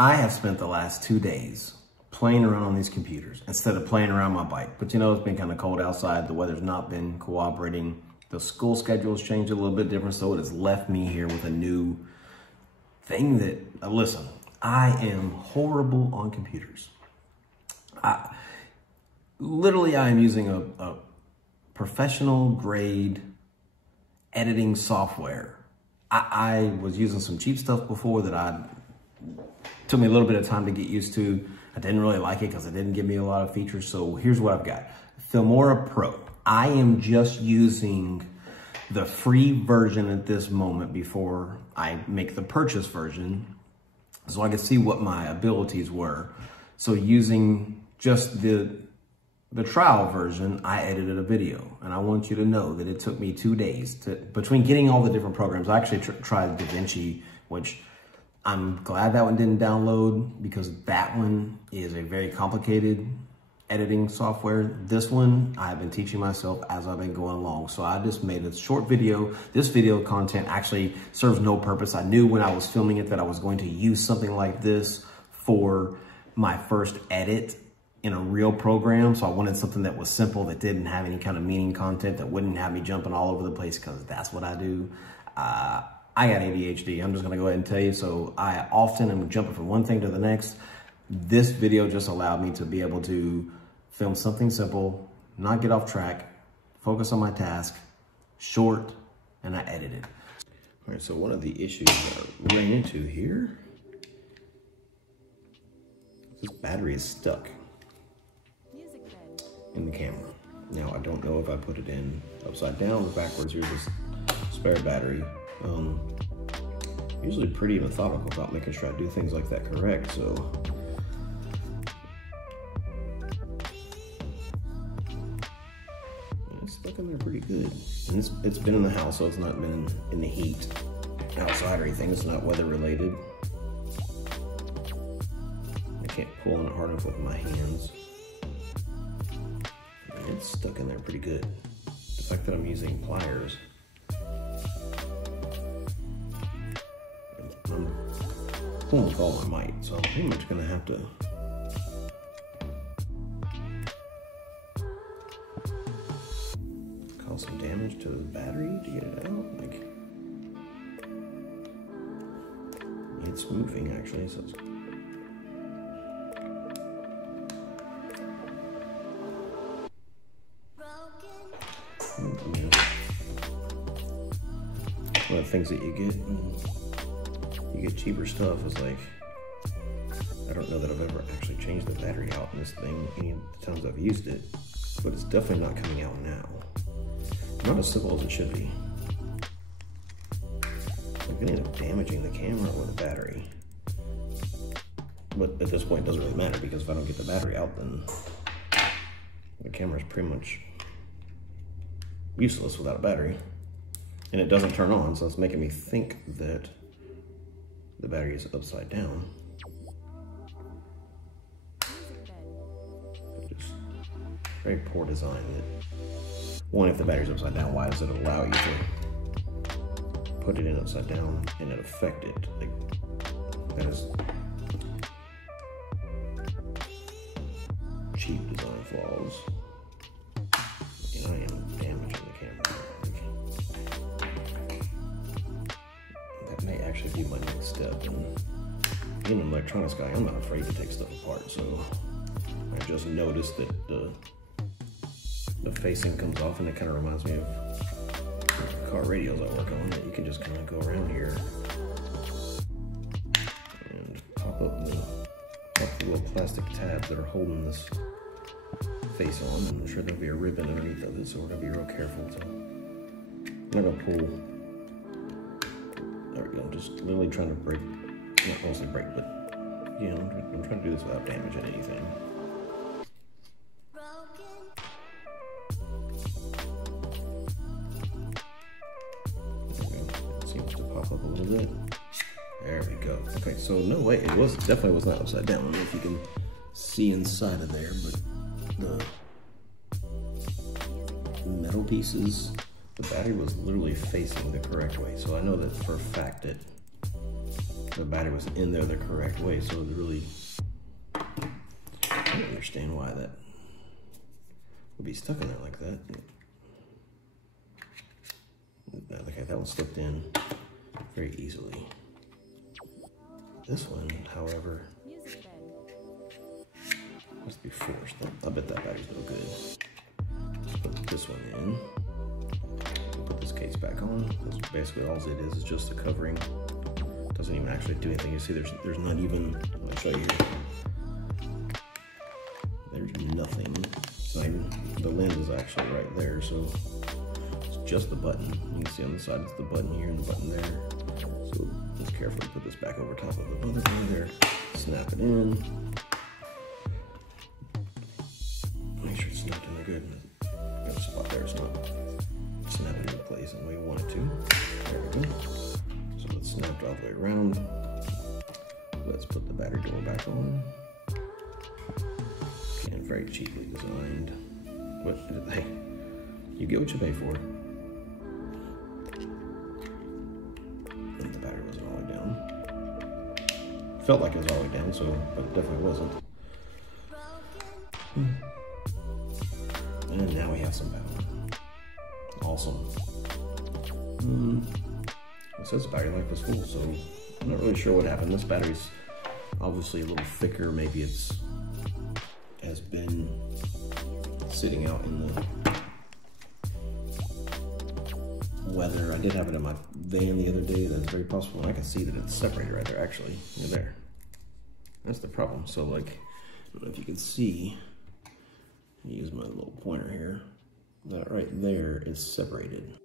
I have spent the last 2 days playing around on these computers instead of playing around my bike. But you know, it's been kind of cold outside. The weather's not been cooperating. The school schedule's changed a little bit different, so it has left me here with a new thing that, listen, I am horrible on computers. Literally, I am using a professional grade editing software. I was using some cheap stuff before that took me a little bit of time to get used to. I didn't really like it because it didn't give me a lot of features. So here's what I've got. FilmoraPro. I am just using the free version at this moment before I make the purchase version so I could see what my abilities were. So using just the trial version, I edited a video, and I want you to know that it took me 2 days between getting all the different programs. I actually tried DaVinci, which I'm glad that one didn't download because that one is a very complicated editing software. This one, I've been teaching myself as I've been going along. So I just made a short video. This video content actually serves no purpose. I knew when I was filming it that I was going to use something like this for my first edit in a real program. So I wanted something that was simple, that didn't have any kind of meaning content, that wouldn't have me jumping all over the place, because that's what I do. I got ADHD, I'm just gonna go ahead and tell you. So I often am jumping from one thing to the next. This video just allowed me to be able to film something simple, not get off track, focus on my task, short, and I edited. All right, so one of the issues that I ran into here, this battery is stuck in the camera. Now, I don't know if I put it in upside down or backwards. Here's this spare battery. Usually pretty methodical about making sure I do things like that correct, so. It's stuck in there pretty good. And it's been in the house, so it's not been in the heat outside or anything. It's not weather related. I can't pull on it hard enough with my hands. It's stuck in there pretty good. The fact that I'm using pliers, I'm pulling with all my might, so I'm pretty much gonna have to cause some damage to the battery to get it out. Like, it's moving actually, so it's one of the things that you get cheaper stuff is like, I don't know that I've ever actually changed the battery out in this thing any of the times I've used it, but it's definitely not coming out now. Not as simple as it should be. I'm gonna end up damaging the camera or the battery. But at this point it doesn't really matter, because if I don't get the battery out, then the camera's pretty much useless without a battery. And it doesn't turn on, so it's making me think that the battery is upside down. Just very poor design. One, if the battery's upside down, why does it allow you to put it in upside down and it affect it? Like, that is cheap design flaws. And I am damaging the camera. That may actually be my next step. And being an electronics guy, I'm not afraid to take stuff apart. So I just noticed that the facing comes off, and it kind of reminds me of car radios I work on, that you can just kind of go around here and pop up the little plastic tabs that are holding this face on. I'm sure there'll be a ribbon underneath of it, so we're gonna be real careful. So I'm gonna pull. There we go. I'm just literally trying to break, not mostly break, but you know, I'm trying to do this without damaging anything. Up a little bit. There we go. Okay, so no way, it definitely was not upside down. I don't know if you can see inside of there, but the metal pieces, the battery was literally facing the correct way. So I know that for a fact that the battery was in there the correct way. So it really, I don't understand why that would be stuck in there like that. Okay, that one slipped in very easily. This one, however, must be forced. I bet that battery's no good. Let's put this one in. Put this case back on, because basically all it is just a covering. Doesn't even actually do anything. You see, there's not even. I'll show you here. There's nothing. It's not even, the lens is actually right there, so it's just the button. You can see on the side it's the button here and the button there. So just carefully put this back over top of the button there. Snap it in. Make sure it's snapped in there good. Got a spot there, it's not snapping into place the way we want it to. There we go. So let's snap it all the way around. Let's put the battery door back on. Again, very cheaply designed. Hey, you get what you pay for. And the battery wasn't all the way down. Felt like it was all the way down, so, but it definitely wasn't. And now we have some power. Awesome. It says the battery life was full, so I'm not really sure what happened. This battery's obviously a little thicker. Maybe it's has been sitting out in the weather. I did have it in my van the other day. That's very possible. And I can see that it's separated right there, actually. Right there. That's the problem. So, like, I don't know if you can see. Use my little pointer here. That right there is separated.